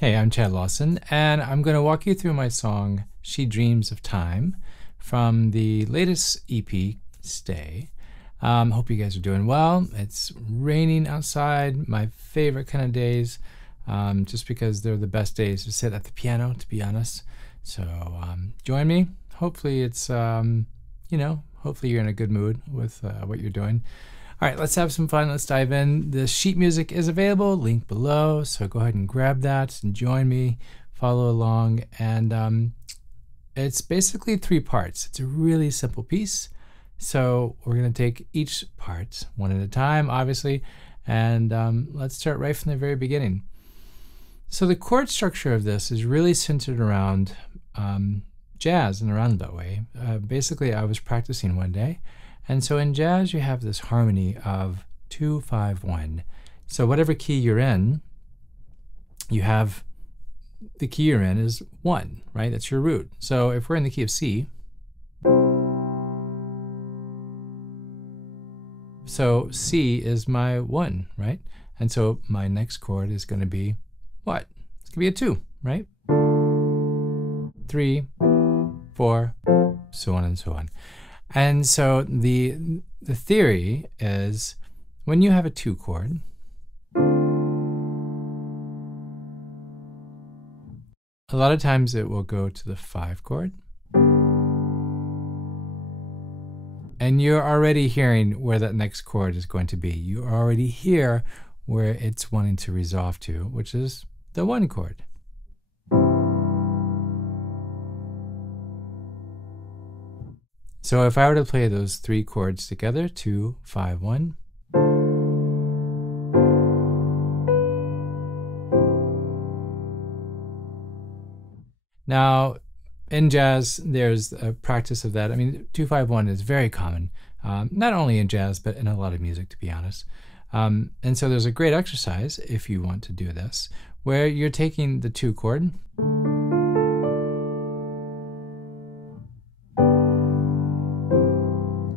Hey, I'm Chad Lawson, and I'm going to walk you through my song, She Dreams of Time, from the latest EP, Stay. Hope you guys are doing well. It's raining outside, my favorite kind of days, just because they're the best days to sit at the piano, to be honest. So join me. Hopefully it's, hopefully you're in a good mood with what you're doing. All right, let's have some fun. Let's dive in. The sheet music is available, link below. So go ahead and grab that and join me, follow along. And it's basically 3 parts. It's a really simple piece. So we're going to take each part one at a time, obviously. And let's start right from the very beginning. So the chord structure of this is really centered around jazz in a roundabout way. Basically, I was practicing one day. And so in jazz, you have this harmony of 2, 5, 1. So whatever key you're in, you have the key you're in is 1, right? That's your root. So if we're in the key of C, so C is my 1, right? And so my next chord is going to be what? It's going to be a 2, right? 3, 4, so on and so on. And so the theory is when you have a 2 chord, a lot of times it will go to the 5 chord. And you're already hearing where that next chord is going to be. You already hear where it's wanting to resolve to, which is the 1 chord. So if I were to play those 3 chords together, 2, 5, 1. Now, in jazz, there's a practice of that. I mean, 2, 5, 1 is very common, not only in jazz, but in a lot of music, to be honest. And so there's a great exercise, if you want to do this, where you're taking the 2 chord,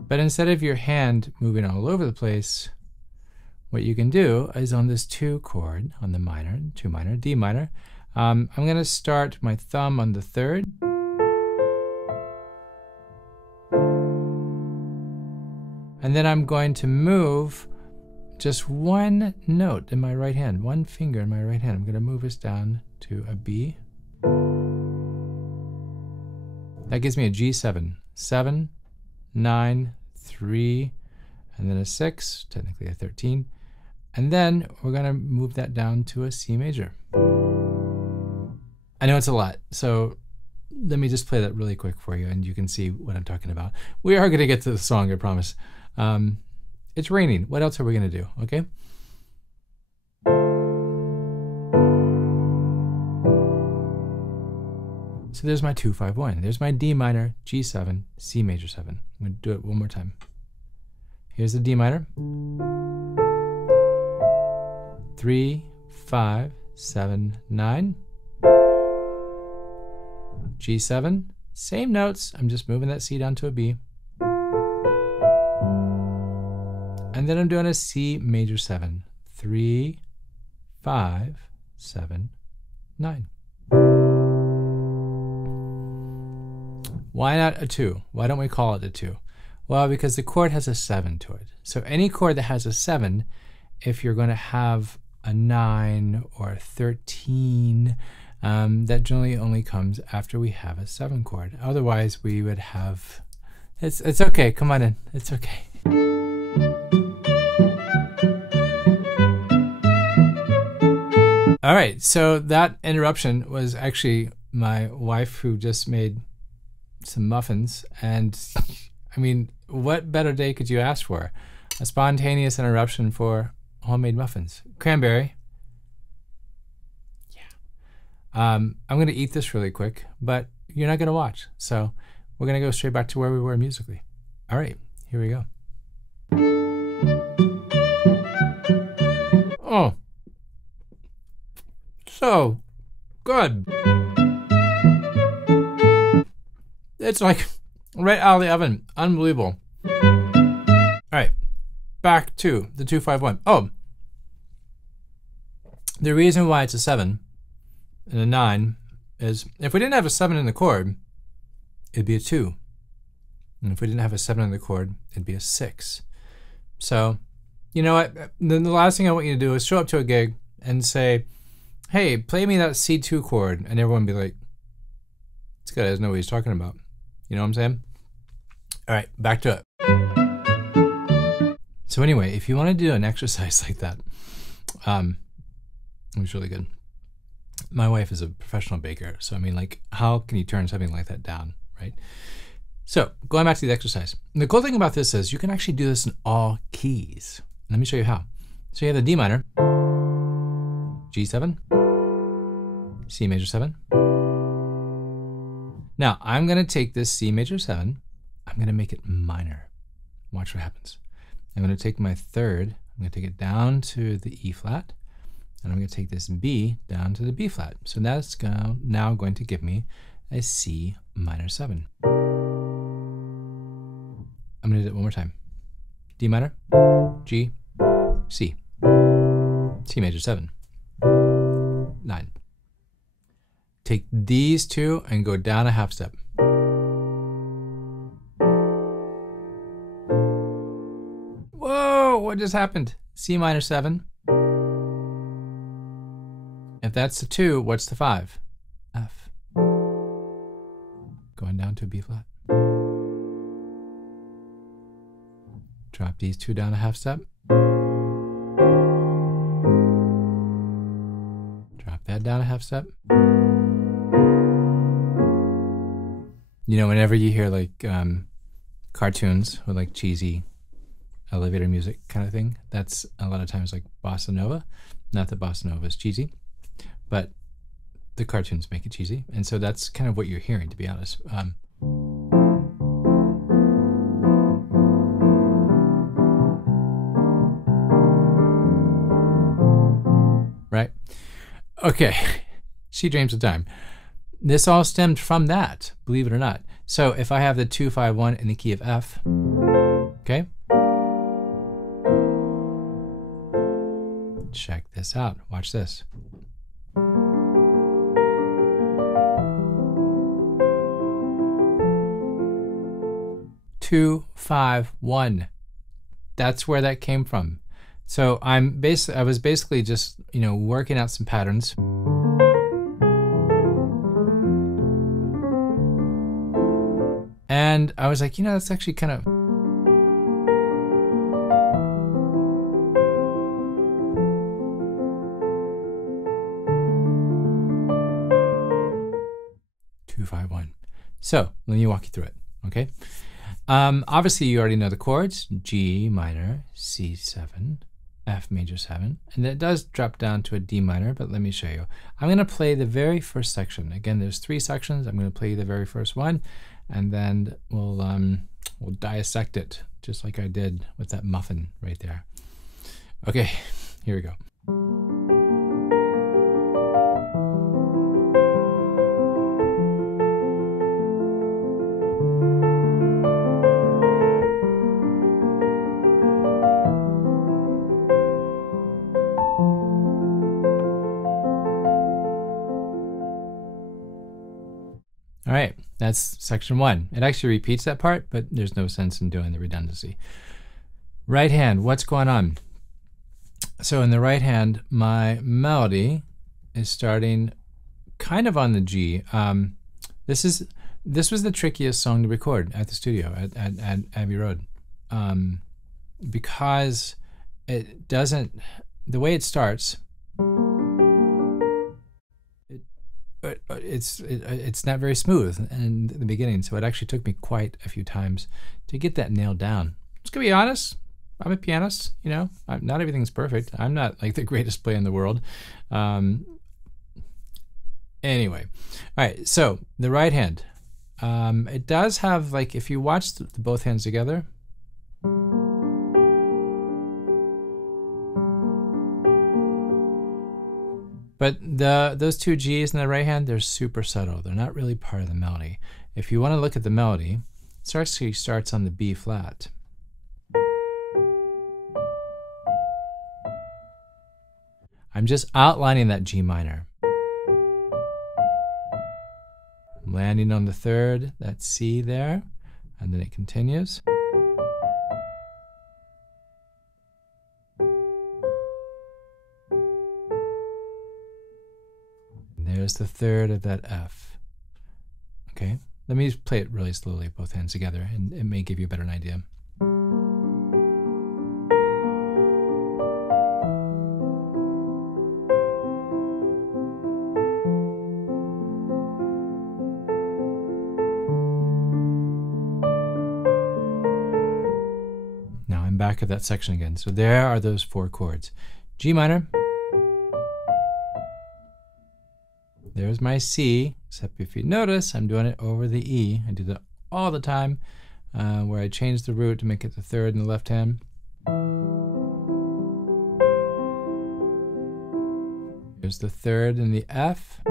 but instead of your hand moving all over the place, what you can do is on this 2 chord, on the minor, 2 minor, D minor, I'm going to start my thumb on the 3rd. And then I'm going to move just 1 note in my right hand, 1 finger in my right hand. I'm going to move this down to a B. That gives me a G7. 7, 9, 3, and then a 6, technically a 13. And then we're going to move that down to a C major. I know it's a lot, so let me just play that really quick for you and you can see what I'm talking about. We are going to get to the song, I promise. It's raining. What else are we going to do, okay? So there's my 2, 5, 1. There's my D minor, G7, C major 7. I'm going to do it one more time. Here's the D minor. 3, 5, 7, 9. G7, same notes. I'm just moving that C down to a B. And then I'm doing a C major 7. 3, 5, 7, 9. Why not a 2? Why don't we call it a 2? Well, because the chord has a 7 to it. So any chord that has a 7, if you're going to have a 9 or a 13, that generally only comes after we have a 7 chord. Otherwise, we would have... It's okay. Come on in. It's okay. All right. So that interruption was actually my wife who just made some muffins. And I mean, what better day could you ask for? A spontaneous interruption for homemade muffins. Cranberry. I'm going to eat this really quick, but you're not going to watch. So we're going to go straight back to where we were musically. All right, here we go. Oh, so good. It's like right out of the oven. Unbelievable. All right, back to the 2, 5, 1. Oh, the reason why it's a 7 and a 9 is, if we didn't have a 7 in the chord, it'd be a 2. And if we didn't have a 7 in the chord, it'd be a 6. So, you know what? The last thing I want you to do is show up to a gig and say, hey, play me that C2 chord. And everyone would be like, this guy doesn't know what he's talking about. You know what I'm saying? All right, back to it. So anyway, if you want to do an exercise like that, it was really good. My wife is a professional baker, so I mean, like, how can you turn something like that down, right? So going back to the exercise, the cool thing about this is you can actually do this in all keys. Let me show you how. So you have the D minor, G7, C major 7. Now I'm going to take this C major 7, I'm going to make it minor. Watch what happens. I'm going to take my third, I'm going to take it down to the E flat, and I'm going to take this B down to the B flat. So that's now going to give me a C minor 7. I'm going to do it one more time. D minor, G, C, C major 7, 9. Take these two and go down a half step. Whoa, what just happened? C minor 7. If that's the 2, what's the 5? F. Going down to a B flat. Drop these two down a half step. Drop that down a half step. You know, whenever you hear like cartoons or like cheesy elevator music kind of thing, that's a lot of times like bossa nova. Not that bossa nova is cheesy, but the cartoons make it cheesy. And so that's kind of what you're hearing, to be honest. Right? Okay, She Dreams of Time. This all stemmed from that, believe it or not. So if I have the 2-5-1 in the key of F, okay? Check this out. Watch this. Two, 5, 1. That's where that came from. So I was basically just, you know, working out some patterns. And I was like, you know, that's actually kind of... Two, 5, 1. So let me walk you through it, okay? Obviously, you already know the chords: G minor, C7, F major 7, and it does drop down to a D minor, but let me show you. I'm going to play the very first section. Again, there's 3 sections. I'm going to play the very first one, and then we'll dissect it, just like I did with that muffin right there. Okay, here we go. All right, that's section 1. It actually repeats that part, but there's no sense in doing the redundancy. Right hand, what's going on? So in the right hand, my melody is starting kind of on the G. This was the trickiest song to record at the studio at Abbey Road, because it doesn't, the way it starts, it's not very smooth in the beginning, so it actually took me quite a few times to get that nailed down. Just gonna be honest, I'm a pianist, you know, not everything's perfect. I'm not like the greatest player in the world. Anyway, all right, so the right hand, it does have, like, if you watch the both hands together, but those 2 G's in the right hand, they're super subtle. They're not really part of the melody. If you want to look at the melody, it actually starts on the B flat. I'm just outlining that G minor. I'm landing on the third, that C there, and then it continues. And there's the third of that F. Okay, let me just play it really slowly, both hands together, and it may give you a better idea. Now I'm back at that section again. So there are those 4 chords. G minor. There's my C, except if you notice, I'm doing it over the E. I do that all the time, where I change the root to make it the third in the left hand. Here's the third in the F.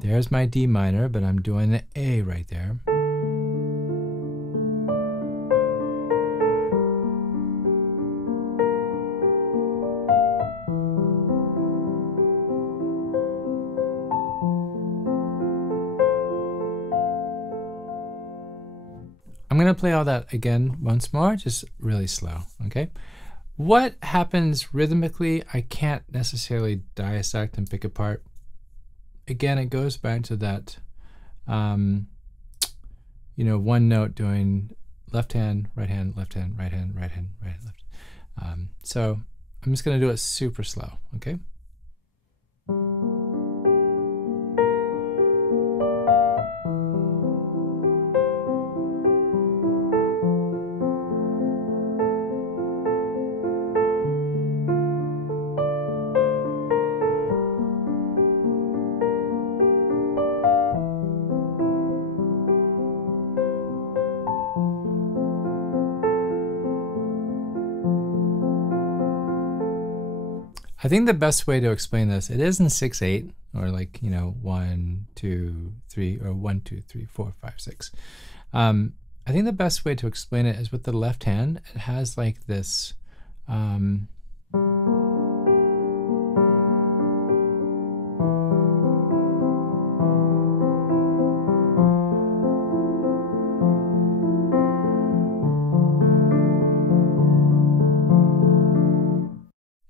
There's my D minor, but I'm doing the A right there. I'm going to play all that again once more, just really slow, okay? What happens rhythmically, I can't necessarily dissect and pick apart. Again, it goes back to that, one note doing left hand, right hand, left hand, right hand, right hand, right hand, left. So I'm just going to do it super slow, okay? I think the best way to explain this, it is in 6/8, or 1, 2, 3, or 1, 2, 3, 4, 5, 6. I think the best way to explain it is with the left hand. It has like this.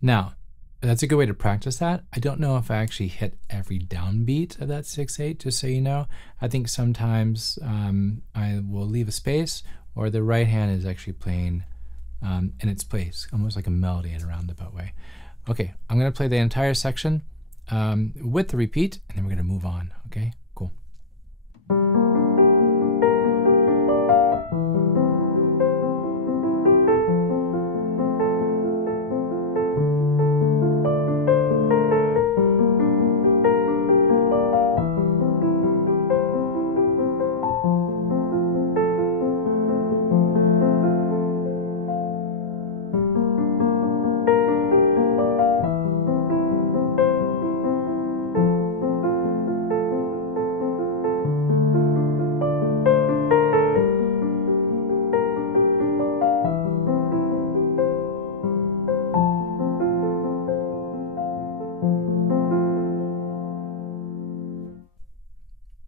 Now, that's a good way to practice that. I don't know if I actually hit every downbeat of that 6/8, just so you know. I think sometimes I will leave a space, or the right hand is actually playing in its place, almost like a melody in a roundabout way. Okay, I'm going to play the entire section with the repeat, and then we're going to move on, okay? Cool.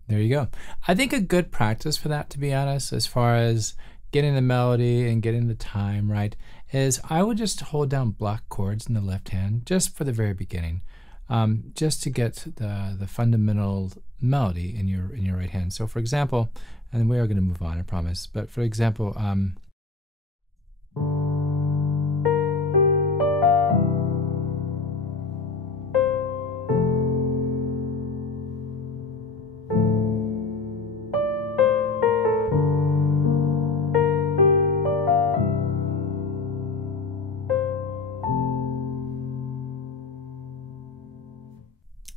There you go. I think a good practice for that, to be honest, as far as getting the melody and getting the time right, is I would just hold down block chords in the left hand just for the very beginning, just to get the fundamental melody in your right hand. So for example, and we are going to move on, I promise, but for example,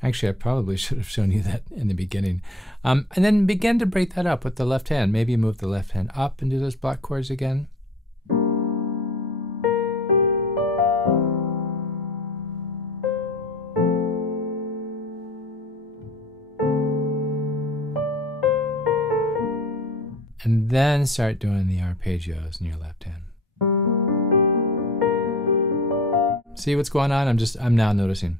actually, I probably should have shown you that in the beginning. And then begin to break that up with the left hand. Maybe move the left hand up and do those block chords again. And then start doing the arpeggios in your left hand. See what's going on? I'm now noticing.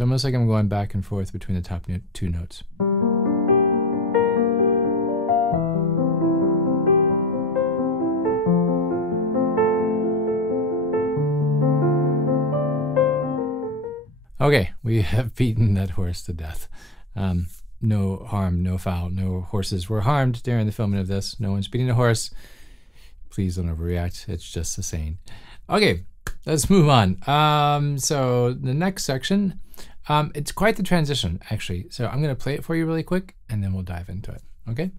It's almost like I'm going back and forth between the top two notes. Okay, we have beaten that horse to death. No harm, no foul, no horses were harmed during the filming of this. No one's beating a horse. Please don't overreact. It's just a saying. Okay, let's move on. So the next section, it's quite the transition, actually. So I'm going to play it for you really quick, and then we'll dive into it. Okay?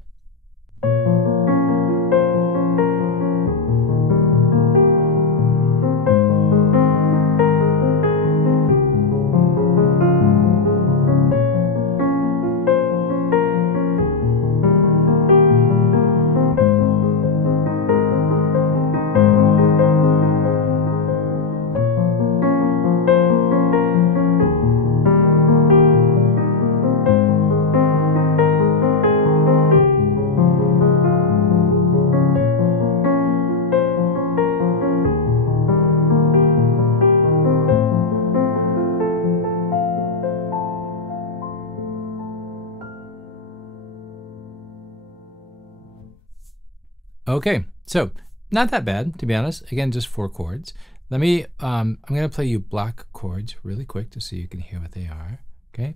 Okay, so not that bad, to be honest. Again, just 4 chords. Let me, I'm going to play you block chords really quick just so you can hear what they are, okay?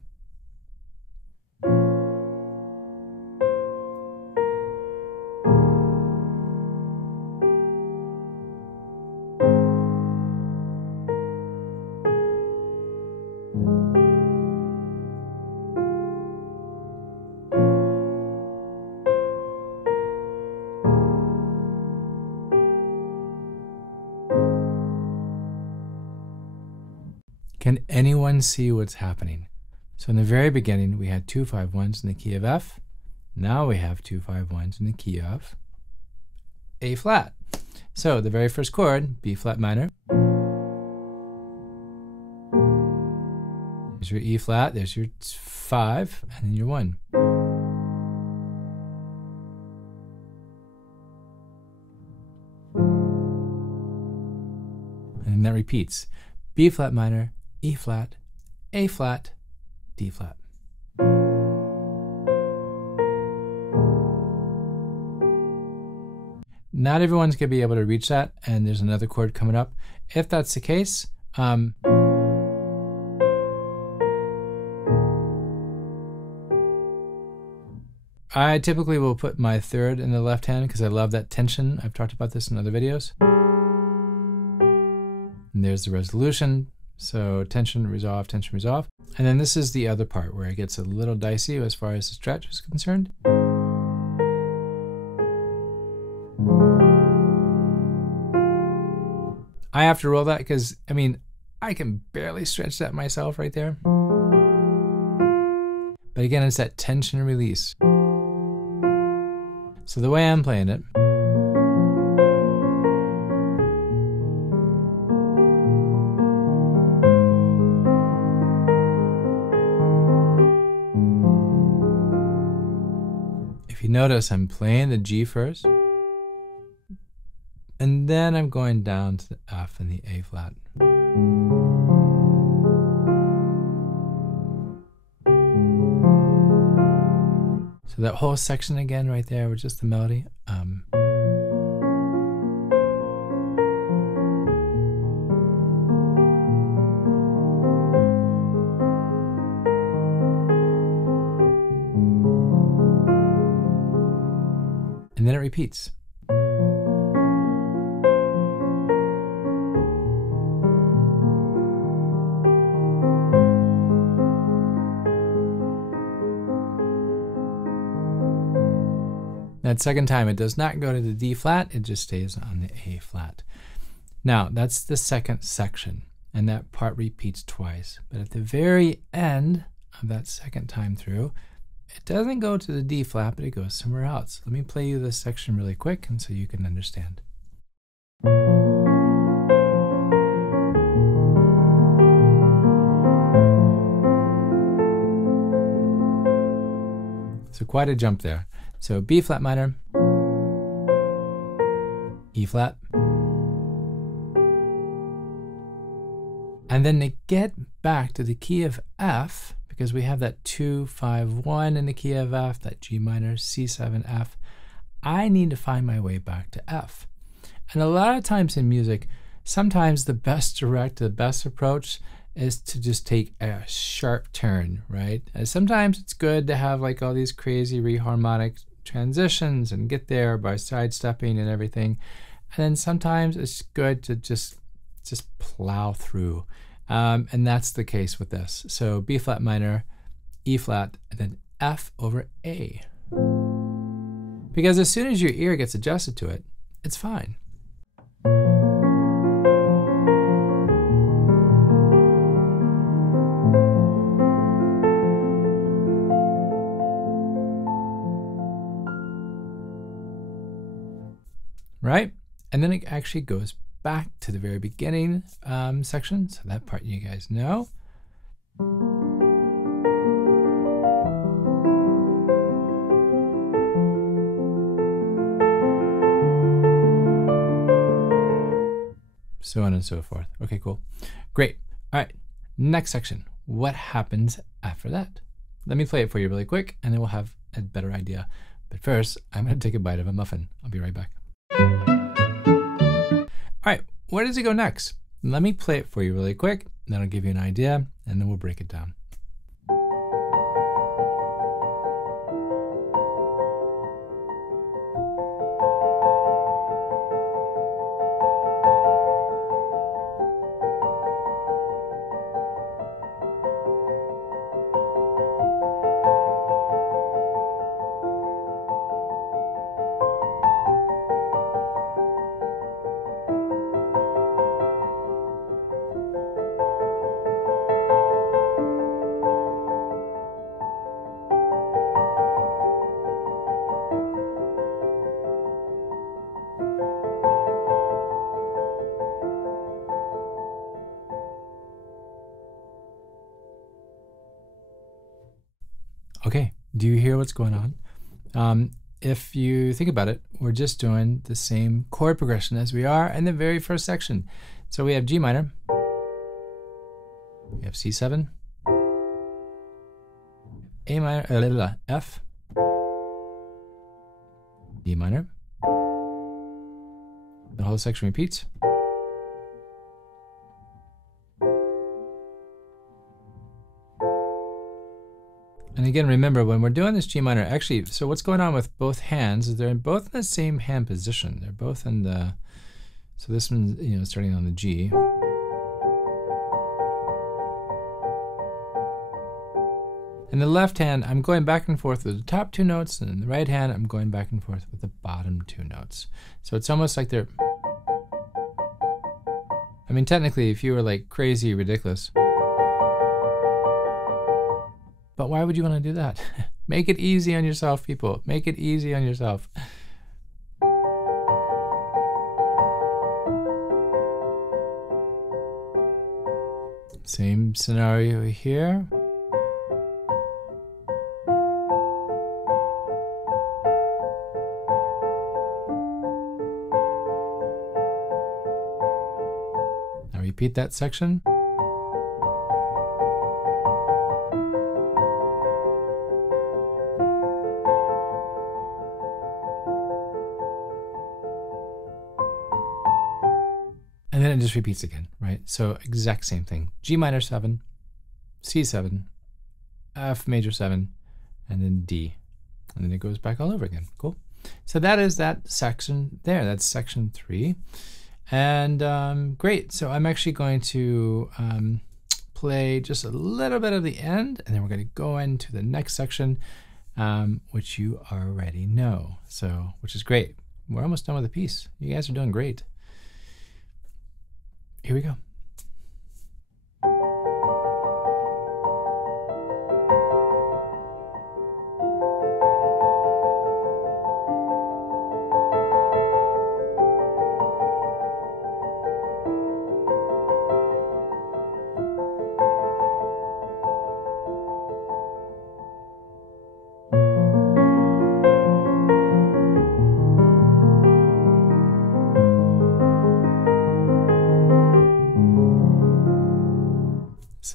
Can anyone see what's happening? So in the very beginning, we had 2 5-1s in the key of F. Now we have 2 5-1s in the key of A flat. So the very first chord, B flat minor. There's your E flat, there's your 5, and then your 1. And that repeats. B flat minor, E flat, A flat, D flat. Not everyone's going to be able to reach that, and there's another chord coming up. If that's the case, I typically will put my 3rd in the left hand because I love that tension. I've talked about this in other videos. And there's the resolution. So tension, resolve, and then this is the other part where it gets a little dicey as far as the stretch is concerned. I have to roll that because, I mean, I can barely stretch that myself right there. But again, it's that tension release. So the way I'm playing it, you notice I'm playing the G first, and then I'm going down to the F and the A flat. So that whole section again right there with just the melody. And then it repeats. That second time, it does not go to the D flat, it just stays on the A flat. Now, that's the second section, and that part repeats twice. But at the very end of that second time through, it doesn't go to the D flat, but it goes somewhere else. Let me play you this section really quick and so you can understand. So quite a jump there. So B flat minor, E flat, and And then to get back to the key of F, because we have that 2, 5, 1 in the key of F, that G minor, C7, F, I need to find my way back to F. And a lot of times in music, sometimes the best approach is to just take a sharp turn, right? And sometimes it's good to have like all these crazy reharmonic transitions and get there by sidestepping and everything. And then sometimes it's good to just plow through. And that's the case with this. So B flat minor, E flat, and then F over A. Because as soon as your ear gets adjusted to it, it's fine. Right? And then it actually goes back to the very beginning section. So that part you guys know. So on and so forth. Okay, cool. Great. All right. Next section. What happens after that? Let me play it for you really quick, and then we'll have a better idea. But first, I'm going to take a bite of a muffin. I'll be right back. All right, where does it go next? Let me play it for you really quick, then I'll give you an idea, and then we'll break it down. Okay, do you hear what's going on? If you think about it, we're just doing the same chord progression as we are in the very first section. So we have G minor, we have C7, A minor, F, D minor. The whole section repeats. And again, remember, when we're doing this G minor, actually, so what's going on with both hands is they're both in the same hand position. They're both in the, so this one's, you know, starting on the G. In the left hand, I'm going back and forth with the top two notes, and in the right hand, I'm going back and forth with the bottom two notes. So it's almost like they're, I mean, technically, if you were like crazy ridiculous, but why would you want to do that? Make it easy on yourself, people. Make it easy on yourself. Same scenario here. Now repeat that section. And then it just repeats again, right? So exact same thing. G minor 7, C7, F major 7, and then D. And then it goes back all over again. Cool. So that is that section there. That's section 3. And great. So I'm actually going to play just a little bit of the end, and then we're going to go into the next section, which you already know. So, which is great. We're almost done with the piece. You guys are doing great. Here we go.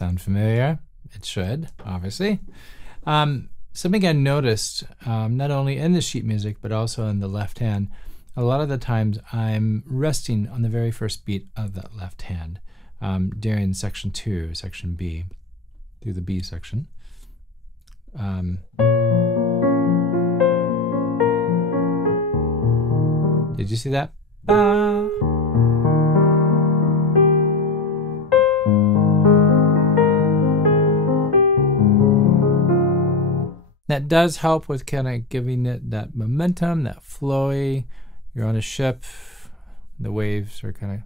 Sound familiar? It should, obviously. Something I noticed, not only in the sheet music, but also in the left hand, a lot of the times I'm resting on the very first beat of that left hand during section 2, section B, through the B section. Did you see that? That does help with kind of giving it that momentum, that flowy. You're on a ship, the waves are kind of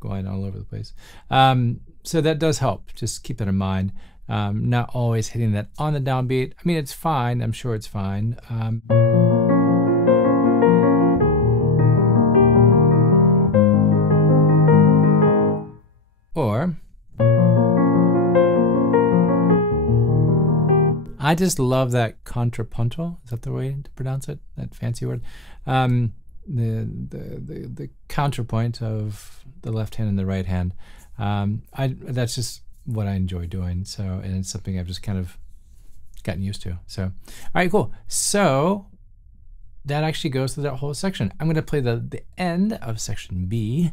going all over the place. So that does help. Just keep that in mind. Not always hitting that on the downbeat. I mean, it's fine. I'm sure it's fine. Or I just love that contrapuntal. Is that the way to pronounce it? That fancy word. The counterpoint of the left hand and the right hand. That's just what I enjoy doing. So, and it's something I've just kind of gotten used to. So, all right, cool. So that actually goes through that whole section. I'm going to play the end of section B,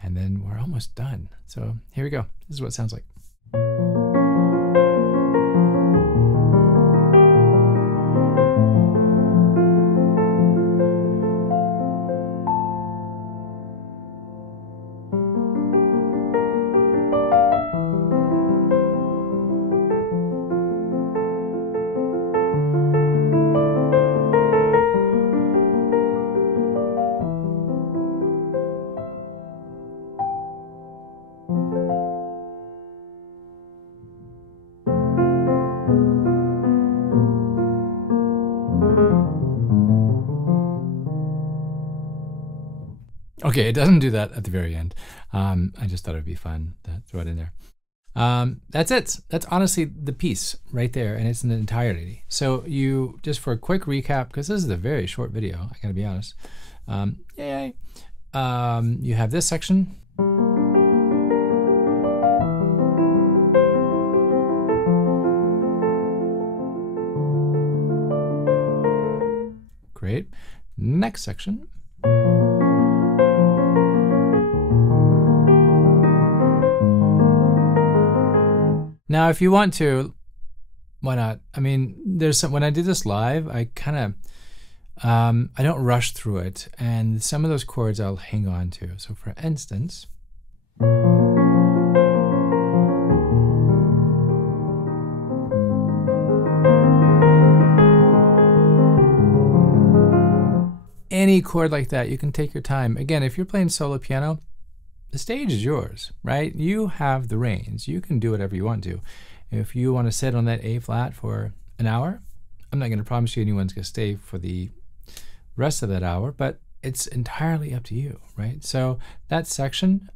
and then we're almost done. So here we go. This is what it sounds like. Okay, it doesn't do that at the very end. I just thought it would be fun to throw it in there. That's it. That's honestly the piece right there, and it's in the entirety. So you, just for a quick recap, because this is a very short video, I gotta be honest. Yay. You have this section. Great. Next section. Now, if you want to, why not? I mean, there's some, when I do this live, I kind of, I don't rush through it, and some of those chords I'll hang on to. So for instance, any chord like that, you can take your time. Again, if you're playing solo piano, the stage is yours, right? You have the reins. You can do whatever you want to. If you want to sit on that A flat for an hour, I'm not going to promise you anyone's going to stay for the rest of that hour, but it's entirely up to you, right? So that section,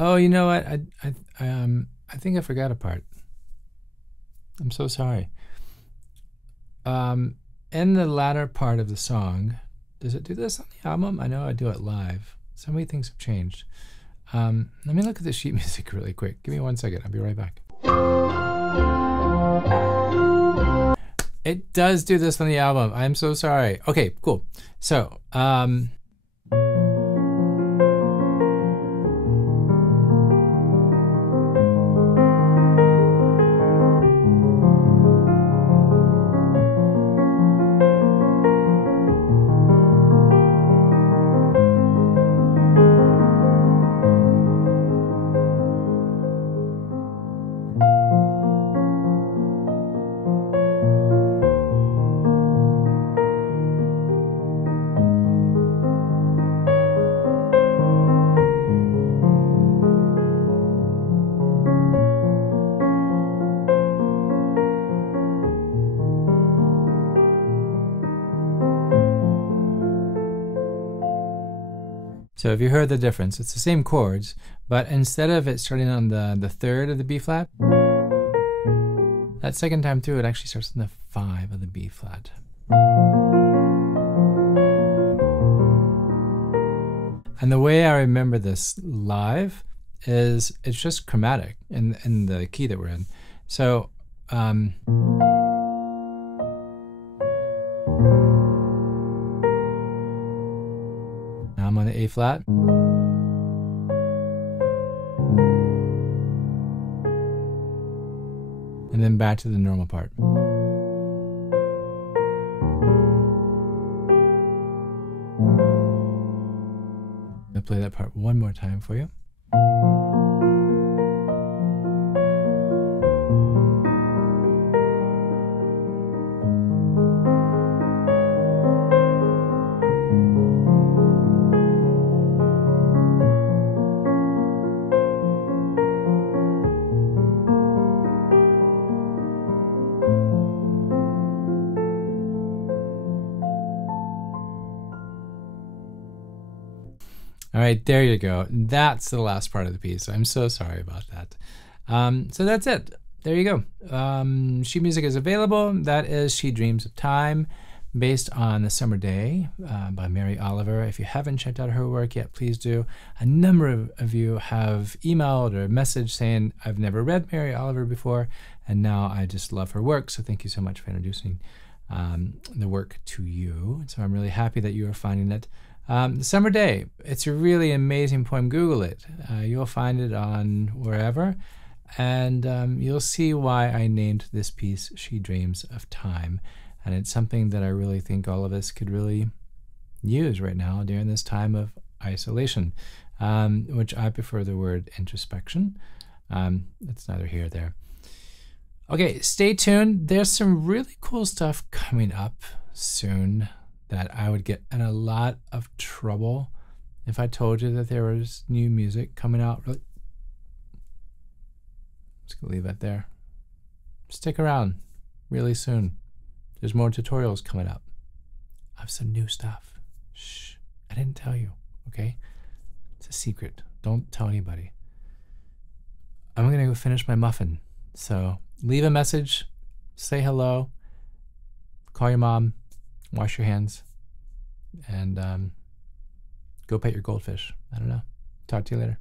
oh, you know what? I think I forgot a part. I'm so sorry. In the latter part of the song, does it do this on the album? I know I do it live. So many things have changed. Let me look at the sheet music really quick. Give me 1 second. I'll be right back. It does do this on the album. I'm so sorry. Okay, cool. So, So if you heard the difference, it's the same chords, but instead of it starting on the third of the B flat, that second time through it actually starts on the 5 of the B flat. And the way I remember this live is it's just chromatic in the key that we're in. So now I'm on the A flat. And then back to the normal part. I'll play that part one more time for you. All right, there you go. That's the last part of the piece. I'm so sorry about that. So that's it. There you go. Sheet music is available. That is She Dreams of Time, based on The Summer Day by Mary Oliver. If you haven't checked out her work yet, please do. A number of you have emailed or messaged saying, I've never read Mary Oliver before, and now I just love her work. So thank you so much for introducing the work to you. So I'm really happy that you are finding it. The Summer Day, it's a really amazing poem. Google it. You'll find it on wherever, and you'll see why I named this piece She Dreams of Time. And it's something that I really think all of us could really use right now during this time of isolation, which I prefer the word introspection. It's neither here nor there. Okay, stay tuned. There's some really cool stuff coming up soon that I would get in a lot of trouble if I told you that there was new music coming out. Just gonna leave that there. Stick around really soon. There's more tutorials coming up. I have some new stuff. Shh, I didn't tell you, okay? It's a secret. Don't tell anybody. I'm gonna go finish my muffin. So leave a message, say hello, call your mom, wash your hands, and go pet your goldfish. I don't know. Talk to you later.